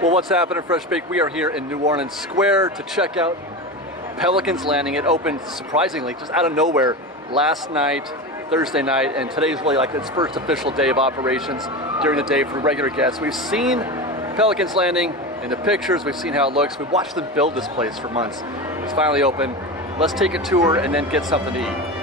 Well, what's happening, Fresh Bake? We are here in New Orleans Square to check out Pelican's Landing. It opened surprisingly just out of nowhere last night, Thursday night, and today's really like its first official day of operations during the day for regular guests. We've seen Pelican's Landing in the pictures, we've seen how it looks, we've watched them build this place for months. It's finally open. Let's take a tour and then get something to eat.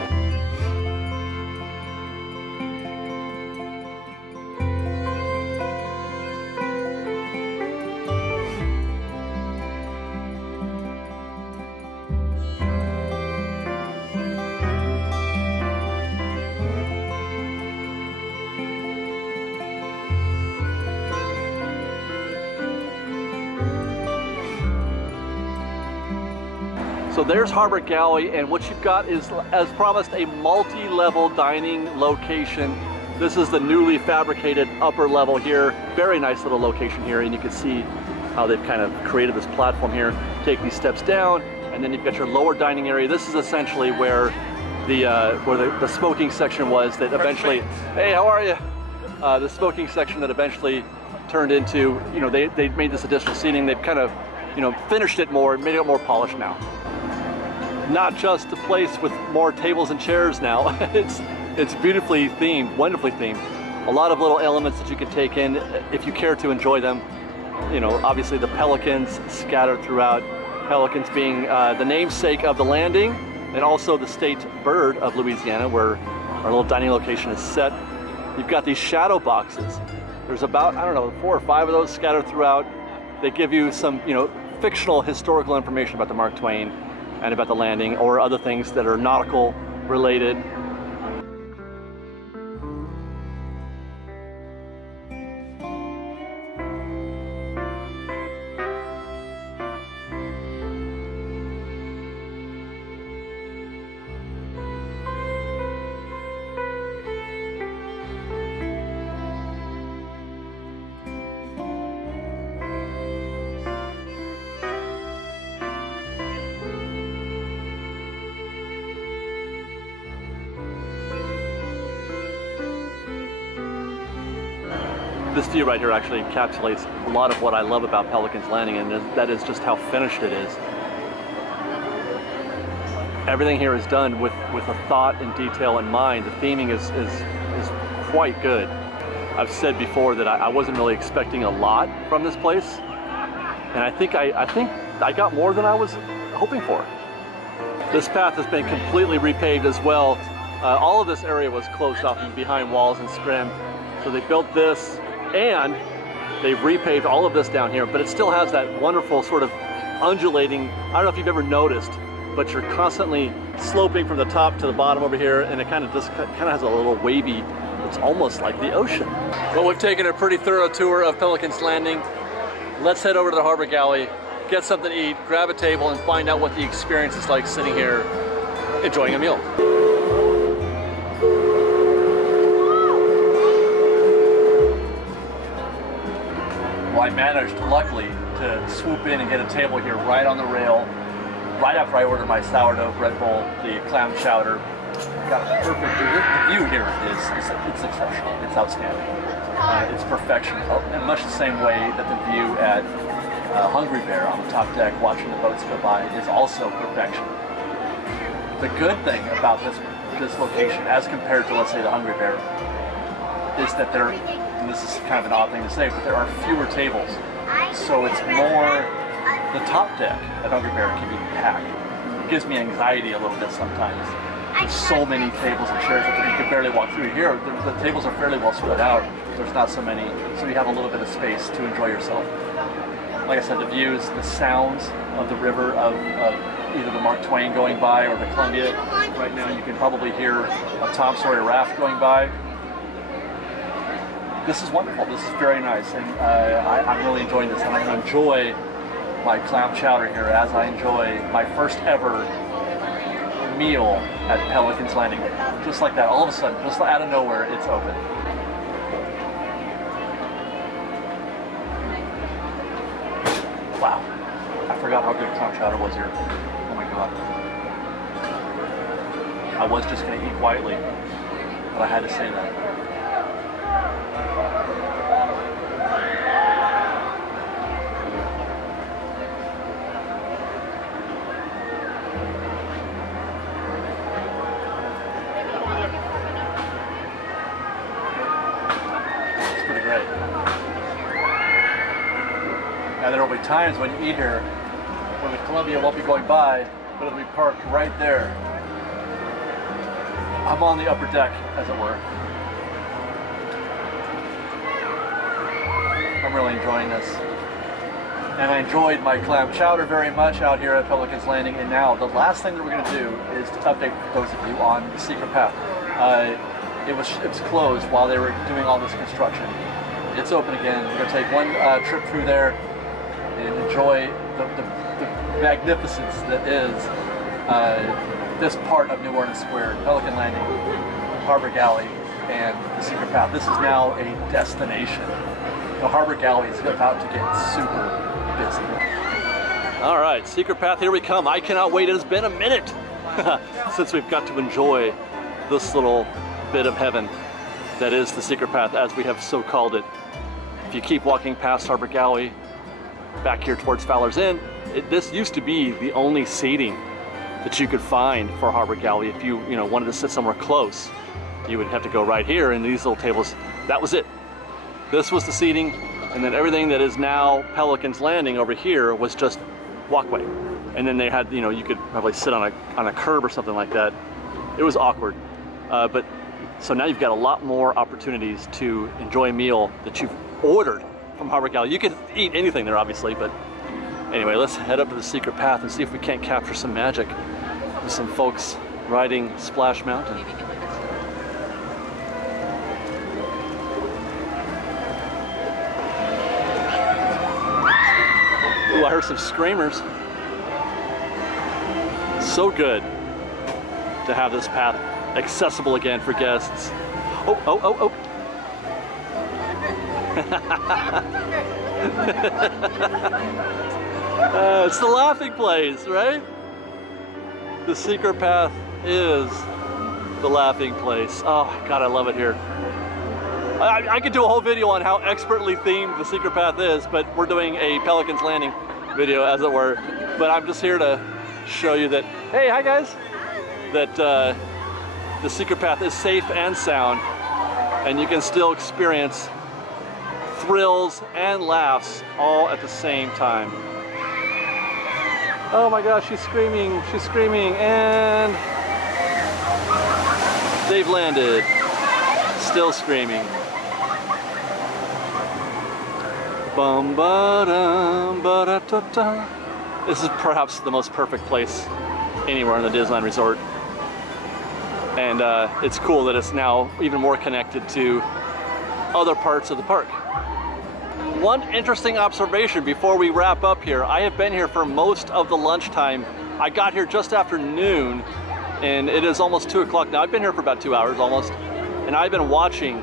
So there's Harbor Galley, and what you've got is, as promised, a multi-level dining location. This is the newly fabricated upper level here. Very nice little location here, and you can see how they've kind of created this platform here. Take these steps down, and then you've got your lower dining area. This is essentially where the smoking section was that eventually, hey, how are you? The smoking section that eventually turned into, you know, they made this additional seating. They've kind of, you know, finished it more, made it more polished now. Not just a place with more tables and chairs now. It's beautifully themed, wonderfully themed. A lot of little elements that you can take in if you care to enjoy them. You know, obviously the pelicans scattered throughout. Pelicans being the namesake of the landing, and also the state bird of Louisiana, where our little dining location is set. You've got these shadow boxes. There's about, I don't know, 4 or 5 of those scattered throughout. They give you some, you know, fictional historical information about the Mark Twain and about the landing, or other things that are nautical related. This view right here actually encapsulates a lot of what I love about Pelican's Landing, and that is just how finished it is. Everything here is done with a thought and detail in mind. The theming is quite good. I've said before that I wasn't really expecting a lot from this place, and I think I got more than I was hoping for. This path has been completely repaved as well. All of this area was closed off behind walls and scrim, so they built this. And they've repaved all of this down here, but it still has that wonderful sort of undulating, I don't know if you've ever noticed, but you're constantly sloping from the top to the bottom over here, and it kind of has a little wavy, it's almost like the ocean. Well, we've taken a pretty thorough tour of Pelican's Landing. Let's head over to the Harbor Galley, get something to eat, grab a table, and find out what the experience is like sitting here enjoying a meal. I managed, luckily, to swoop in and get a table here right on the rail, right after I ordered my sourdough bread bowl, the clam chowder. Got a perfect view. The view here is it's exceptional. It's outstanding. It's perfection, in much the same way that the view at Hungry Bear on the top deck, watching the boats go by, is also perfection. The good thing about this location, as compared to, let's say, the Hungry Bear, is that and this is kind of an odd thing to say, but there are fewer tables. So it's more, the top deck at Hungry Bear can be packed. It gives me anxiety a little bit sometimes. There's so many tables and chairs that you can barely walk through. Here, the tables are fairly well spread out. There's not so many, so you have a little bit of space to enjoy yourself. Like I said, the views, the sounds of the river, of either the Mark Twain going by or the Columbia. Right now you can probably hear a Tom Sawyer raft going by. This is wonderful. This is very nice, and I'm really enjoying this. And I'm going to enjoy my clam chowder here as I enjoy my first ever meal at Pelican's Landing. Just like that, all of a sudden, just out of nowhere, it's open. Wow, I forgot how good clam chowder was here. Oh my God. I was just going to eat quietly, but I had to say that. And there will be times when you eat here where the Columbia won't be going by, but it'll be parked right there. I'm on the upper deck, as it were. I'm really enjoying this. And I enjoyed my clam chowder very much out here at Pelican's Landing. And now the last thing that we're going to do is to update those of you on the Secret Path. It was closed while they were doing all this construction. It's open again. We're going to take one trip through there and enjoy the magnificence that is this part of New Orleans Square, Pelican Landing, Harbor Galley, and the Secret Path. This is now a destination. The Harbor Galley is about to get super busy. All right, Secret Path, here we come. I cannot wait. It has been a minute since we've got to enjoy this little bit of heaven that is the Secret Path, as we have so called it. If you keep walking past Harbor Galley, back here towards Fowler's Inn, this used to be the only seating that you could find for Harbor Galley. If you wanted to sit somewhere close, you would have to go right here, and these little tables, that was it. This was the seating, and then everything that is now Pelican's Landing over here was just walkway. And then they had, you could probably sit on a curb or something like that. It was awkward. So now you've got a lot more opportunities to enjoy a meal that you've ordered from Harbor Galley. You can eat anything there, obviously, but anyway, let's head up to the Secret Path and see if we can't capture some magic with some folks riding Splash Mountain. Ooh, I heard some screamers. So good to have this path accessible again for guests. Oh, oh, oh, oh. It's the laughing place, right? The Secret Path is the laughing place. Oh, God, I love it here. I could do a whole video on how expertly themed the Secret Path is, but we're doing a Pelican's Landing video, as it were. But I'm just here to show you that, hey, hi guys, that the Secret Path is safe and sound, and you can still experience thrills and laughs all at the same time. Oh my gosh, she's screaming, and they've landed, still screaming. Bum ba dum ba da da da. This is perhaps the most perfect place anywhere in the Disneyland Resort. And it's cool that it's now even more connected to other parts of the park. One interesting observation before we wrap up here, I have been here for most of the lunchtime. I got here just after noon, and it is almost 2 o'clock now. I've been here for about 2 hours almost, and I've been watching,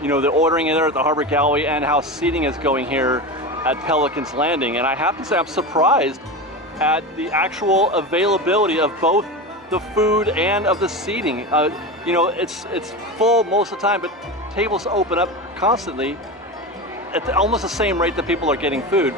the ordering in there at the Harbor Galley and how seating is going here at Pelican's Landing. And I have to say, I'm surprised at the actual availability of both the food and of the seating. It's full most of the time, but tables open up constantly at almost the same rate that people are getting food.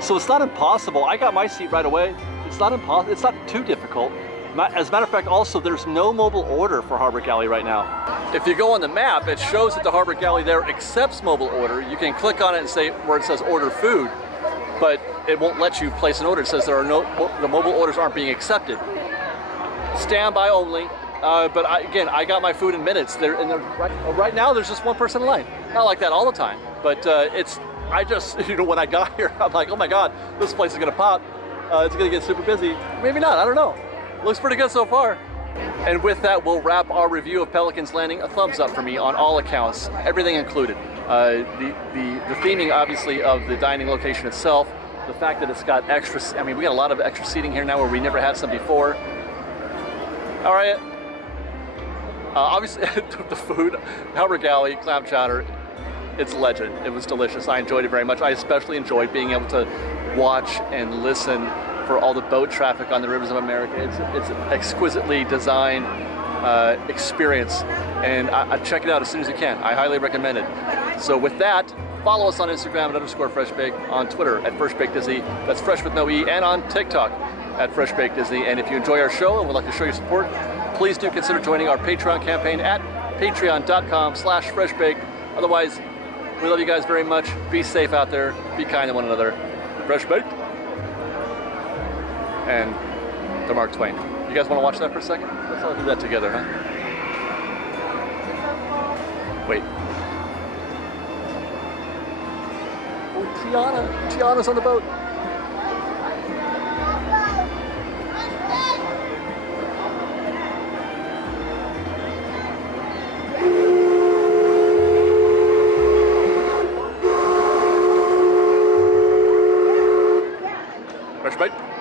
So it's not impossible. I got my seat right away. It's not impossible. It's not too difficult. As a matter of fact, also, there's no mobile order for Harbor Galley right now. If you go on the map, it shows that the Harbor Galley there accepts mobile order. You can click on it and say where it says order food, but it won't let you place an order. It says the mobile orders aren't being accepted. Standby only. But I got my food in minutes. Right now, there's just one person in line. Not like that all the time, but when I got here, I'm like, oh my God, this place is gonna pop. It's gonna get super busy. Maybe not, I don't know. Looks pretty good so far. And with that, we'll wrap our review of Pelican's Landing. A thumbs up for me on all accounts, everything included. The theming, obviously, of the dining location itself, the fact that it's got extra, we got a lot of extra seating here now where we never had some before. All right. Obviously, the food, Harbor Galley, clam chowder, it's legend. It was delicious. I enjoyed it very much. I especially enjoyed being able to watch and listen for all the boat traffic on the rivers of America. It's an exquisitely designed experience, and I check it out as soon as you can. I highly recommend it. So with that, follow us on Instagram at _FreshBake, on Twitter at FreshBakedDisney, that's Fresh with no E, and on TikTok at FreshBakedDisney. And if you enjoy our show and would like to show your support, please do consider joining our Patreon campaign at patreon.com/freshbake. Otherwise, We love you guys very much. Be safe out there. Be kind to one another. Fresh baked. And the Mark Twain. You guys want to watch that for a second? Let's all do that together, huh? Wait. Oh, Tiana. Tiana's on the boat. Fresh bite.